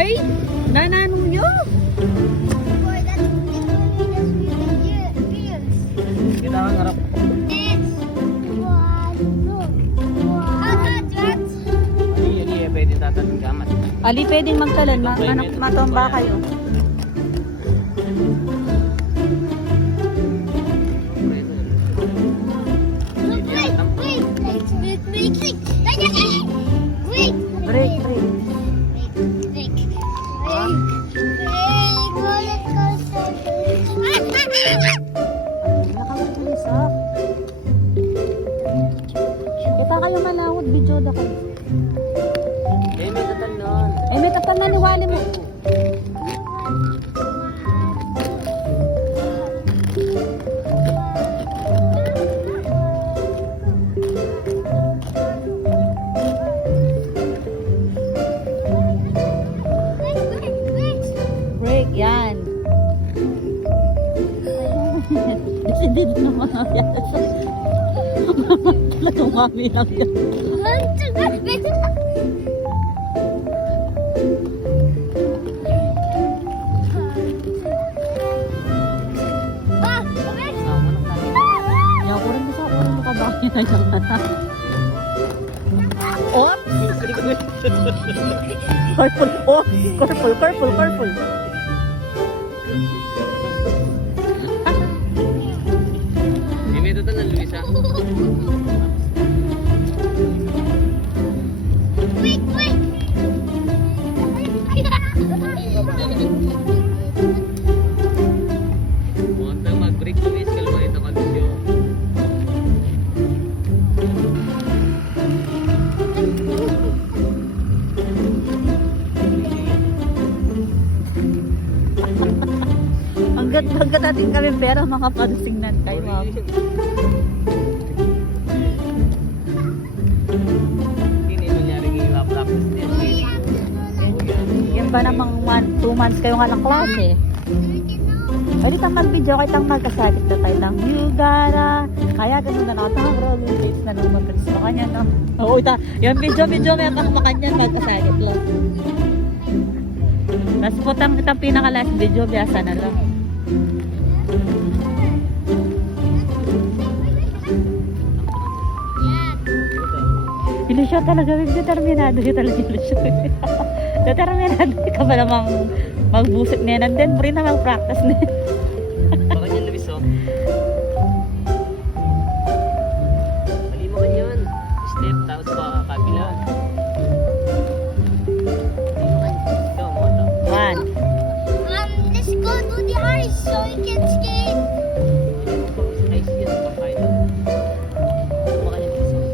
Ay, nananong nyo. Kita ang harap. Hindi, pwede tatanong gamat. Ali, pwedeng magtalon. Matomba kayo. Break. Nakakapulisak. Kita kayo malawot, video da kayo. May tatanong. May tatal na niwali mo. Break, yan. Hindi na mga yan. Talagang mami lang yan. Yaw ko rin sa ako rin makabahay na yung anak. Oh! Purple, oh! Purple. May tatanong, Luisa. Huwag nang mag-break, Luis. Kalma ito kondisyon. Hanggat natin kami pera, makapalusingnan kayo mga. Hindi nangyari yung practice din. Yan ba namang 2 months kayo nga lang klase? Pwede kang mag-video, kahit ang magkasakit na tayo lang. You gotta, kaya ganun na nakatang rolling face na nung mag-gusto ka niya, no? Oo, yung video, may kakamakan niyan, magkasakit lang. Tapos po itang pinaka-last video, biyasa na lang. Ilusyon talaga, determinado siya talaga ilusyon. Determinado ka ba namang magbusit na yan, and then free na mag-practice na yan. Baka niyan, Luis, oh. Mali mo man yun. Step, tapos pa kabila. Ikaw mo ito. 1. Let's go to the ice so we can skate. Ice yun, pakain. Baka niyan, Luis, oh.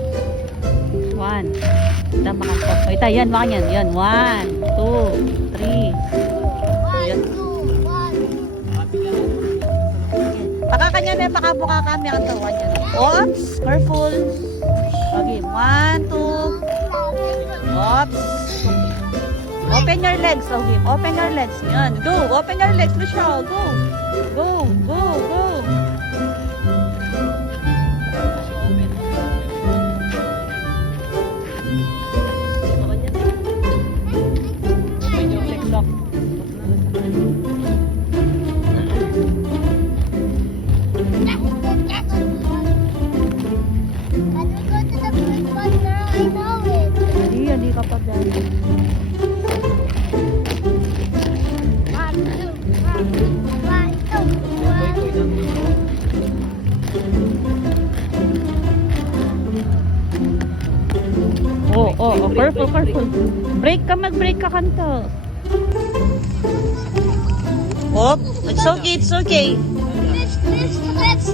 1. Tama ka po. Ito, yan, baka yan. Yan, 1, 2, 3. One, two, one. Kabila. Baka kanya na makabuka kami ang tawa niya. Oops! Careful! Okay, 1, 2. Oops! Open your legs, okay. Open your legs. Yan. Go! Open your legs, Michelle. Go! Go! Lock. Can we go to the big one now? I know it. Hindi ka pa dyan. One, two, one, two, one. Careful. Mag-break ka kanto. Oh, it's okay. Let's.